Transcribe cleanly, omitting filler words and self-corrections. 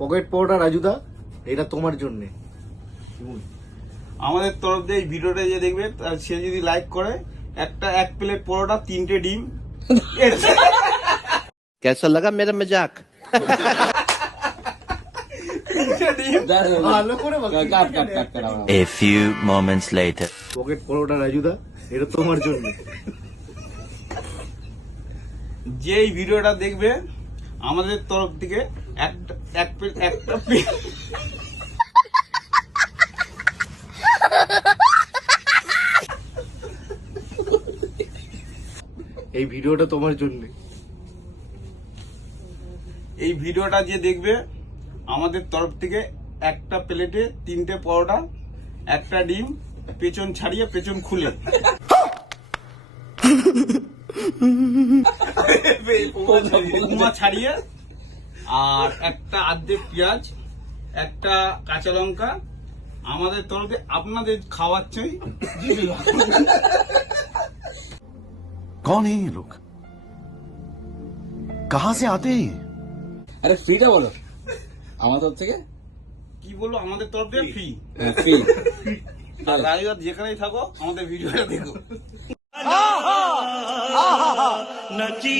Pocket paratha রাজুদা, এটা তোমার জন্য। আমাদের তরফ দিয়ে এই ভিডিওটা যে দেখবে সে যদি লাইক করে এক প্লেট পরোটা 3টে ডিম कैसा लगा मेरा मजाक? ভালো করে A few moments later. Pocket paratha রাজুদা, এটা তোমার জন্য। যে এই ভিডিওটা দেখবে আমাদের তরফ থেকে একটা এই ভিডিওটা তোমার জন্য। এই ভিডিওটা যে দেখবে আমাদের তরফ থেকে একটা প্লেটে 3টে পরোটা, একটা ডিম, পেছন ছাড়িয়ে পেছন খুলে উপমা ছাড়িয়ে, আর একটা আর্ধেক পেঁয়াজ, একটা কাঁচা লঙ্কা আমাদের তরফে আপনাদের খাওয়াচ্ছেই। कौन है ये लोग? कहां से आते हैं? আরে ফ্রিটা বলো আমার তরফ থেকে। কি বলবো, আমাদের তরফ থেকে ফ্রি। ফ্রি। আর রাজুদার যেখানেই থাকো আমাদের ভিডিওটা দেখো।